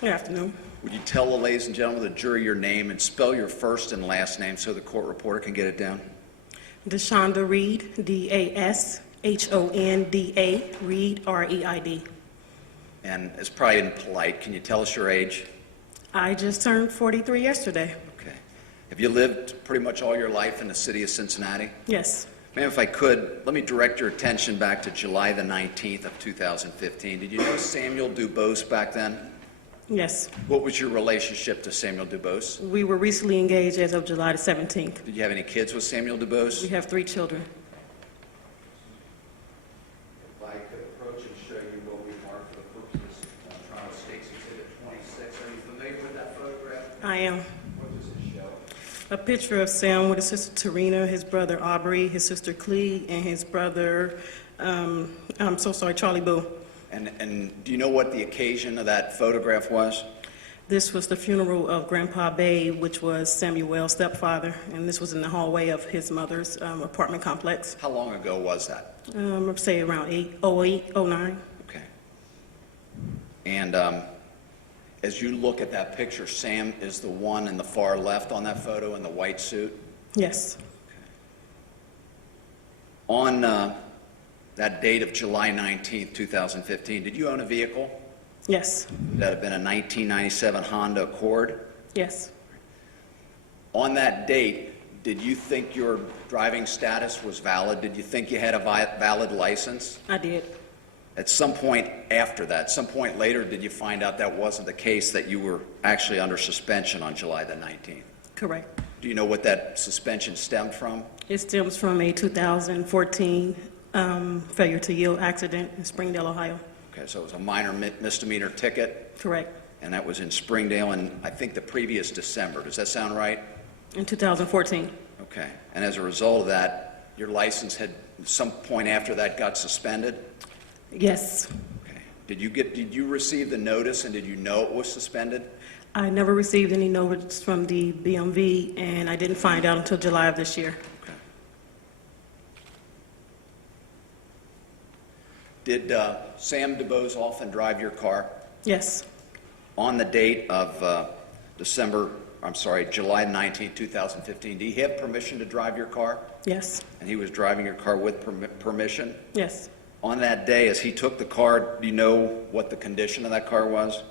Good afternoon. Would you tell the ladies and gentlemen of the jury your name and spell your first and last name so the court reporter can get it down? Dashonda Reid, D-A-S-H-O-N-D-A, Reid, R-E-I-D. And it's probably impolite. Can you tell us your age? I just turned 43 yesterday. Okay. Have you lived pretty much all your life in the city of Cincinnati? Yes. Ma'am, if I could, let me direct your attention back to July the 19th of 2015. Did you know Samuel DuBose back then? Yes. What was your relationship to Samuel DuBose? We were recently engaged as of July the 17th. Did you have any kids with Samuel DuBose? We have 3 children. If I could approach and show you what we marked for the purposes of Toronto State's Exhibit 26. Are you familiar with that photograph? I am. What does it show? A picture of Sam with his sister Tarina, his brother Aubrey, his sister Clee, and his brother, I'm so sorry, Charlie Boo. And do you know what the occasion of that photograph was? This was the funeral of Grandpa Bay, which was Samuel's stepfather, and this was in the hallway of his mother's apartment complex. How long ago was that? I'd say around 08, 09. Okay. And as you look at that picture, Sam is the one in the far left on that photo in the white suit? Yes. Okay. On that date of July 19th, 2015, did you own a vehicle? Yes. That had been a 1997 Honda Accord? Yes. On that date, did you think your driving status was valid? Did you think you had a valid license? I did. At some point after that, some point later, did you find out that wasn't the case, that you were actually under suspension on July the 19th? Correct. Do you know what that suspension stemmed from? It stems from a 2014 failure to yield accident in Springdale, Ohio. Okay, so it was a minor misdemeanor ticket, Correct. and that was in Springdale in, I think, the previous December. Does that sound right? In 2014. Okay. And as a result of that, your license had, at some point after that, got suspended? Yes. Okay. Did you receive the notice, and did you know it was suspended? I never received any notice from the BMV, and I didn't find out until July of this year. Okay. Did Sam DuBose often drive your car? Yes. On the date of July 19, 2015, do you have permission to drive your car? Yes. And he was driving your car with permission? Yes. On that day, as he took the car, do you know what the condition of that car was?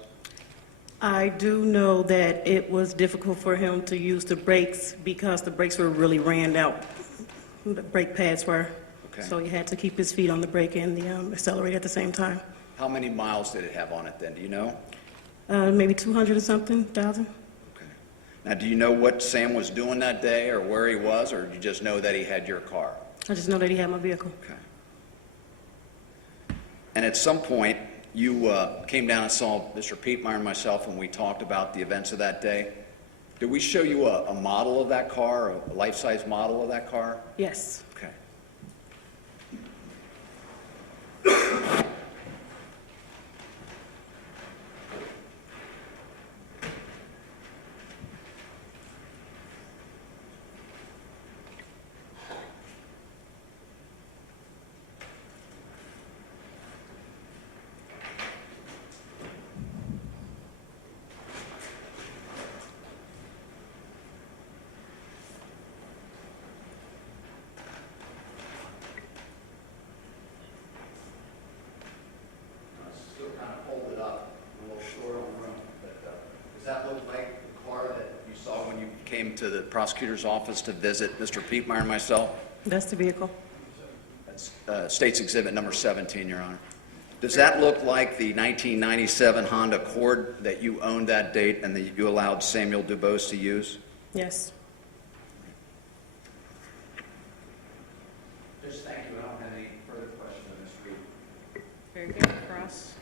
I do know that it was difficult for him to use the brakes because the brakes were really ran out. The brake pads were. Okay. So he had to keep his feet on the brake and the accelerator at the same time. How many miles did it have on it then? Do you know? Maybe 200 or something thousand. Okay. Now, do you know what Sam was doing that day or where he was, or do you just know that he had your car? I just know that he had my vehicle. Okay. And at some point, you came down and saw Mr. Pietmeyer and myself, and we talked about the events of that day. Did we show you a model of that car, a life-size model of that car? Yes. Okay. Still kind of folded up, a little short on room, but does that look like the car that you saw when you came to the prosecutor's office to visit Mr. Pietmeyer and myself? That's the vehicle. That's State's Exhibit number 17, Your Honor. Does that look like the 1997 Honda Accord that you owned that date and that you allowed Samuel DuBose to use? Yes. Just thank you. I don't have any further questions on this read. Very good. Cross.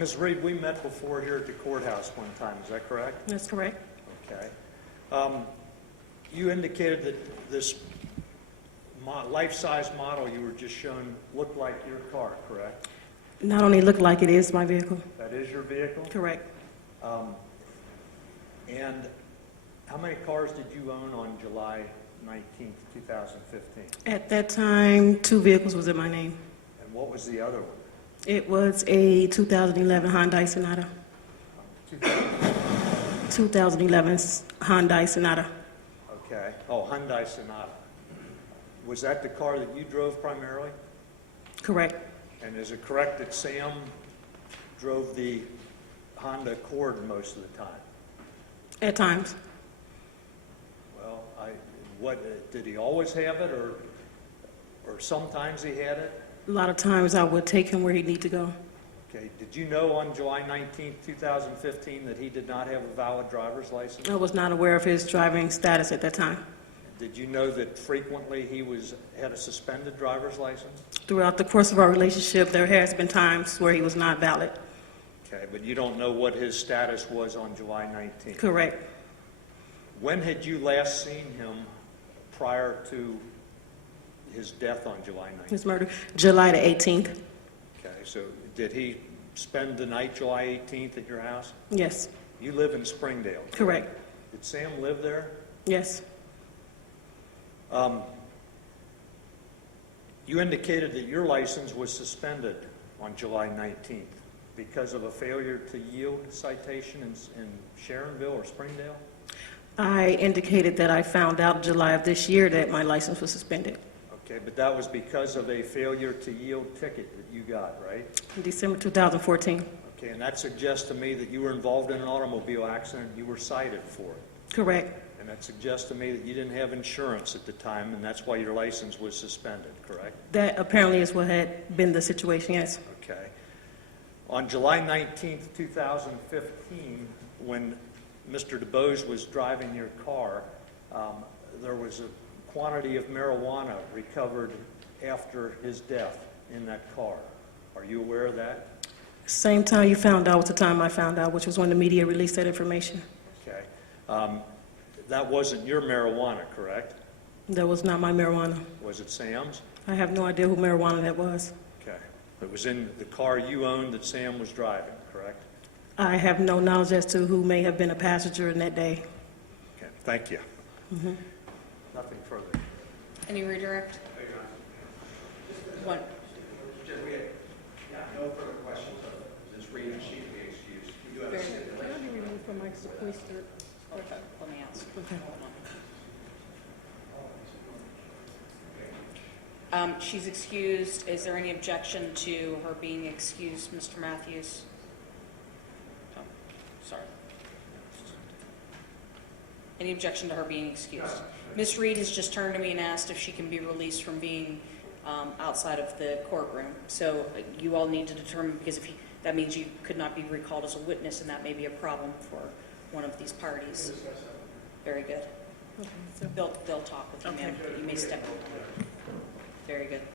Ms. Reid, we met before here at the courthouse one time, is that correct? That's correct. Okay. You indicated that this life-size model you were just shown looked like your car, correct? Not only look like it is my vehicle. That is your vehicle? Correct. And how many cars did you own on July 19th, 2015? At that time, 2 vehicles was in my name. And what was the other one? It was a 2011 Hyundai Sonata. 2011 Hyundai Sonata. Okay. Oh, Hyundai Sonata. Was that the car that you drove primarily? Correct. And is it correct that Sam drove the Honda Accord most of the time? At times. Well, did he always have it, or sometimes he had it? A lot of times I would take him where he need to go. Okay. Did you know on July 19th, 2015, that he did not have a valid driver's license? I was not aware of his driving status at that time. Did you know that frequently he had a suspended driver's license? Throughout the course of our relationship, there has been times where he was not valid. Okay, but you don't know what his status was on July 19th? Correct. When had you last seen him prior to his death on July 19th? His murder, July the 18th. Okay, so did he spend the night July 18th at your house? Yes. You live in Springdale? Correct. Did Sam live there? Yes. You indicated that your license was suspended on July 19th because of a failure to yield citation in Sharonville or Springdale? I indicated that I found out July of this year that my license was suspended. Okay, but that was because of a failure to yield ticket that you got, right? In December 2014. Okay, and that suggests to me that you were involved in an automobile accident, you were cited for it. Correct. And that suggests to me that you didn't have insurance at the time, and that's why your license was suspended, correct? That apparently is what had been the situation, yes. Okay. On July 19th, 2015, when Mr. Debose was driving your car, there was a quantity of marijuana recovered after his death in that car. Are you aware of that? Same time you found out was the time I found out, which was when the media released that information. Okay. That wasn't your marijuana, correct? That was not my marijuana. Was it Sam's? I have no idea who marijuana that was. Okay. It was in the car you owned that Sam was driving, correct? I have no knowledge as to who may have been a passenger in that day. Okay, thank you. Nothing further. Any redirect? One. No further questions of Ms. Reid, and she can be excused. We do have a Very stipulation. Can I be removed from my sequester? Okay, let me ask. Hold on. She's excused. Is there any objection to her being excused, Mr. Matthews? Oh, sorry. Any objection to her being excused? Ms. Reid has just turned to me and asked if she can be released from being outside of the courtroom. So you all need to determine, because if that means you could not be recalled as a witness, and that may be a problem for one of these parties. Very good. Okay, so They'll talk with you, ma'am, but you may step over. Very good.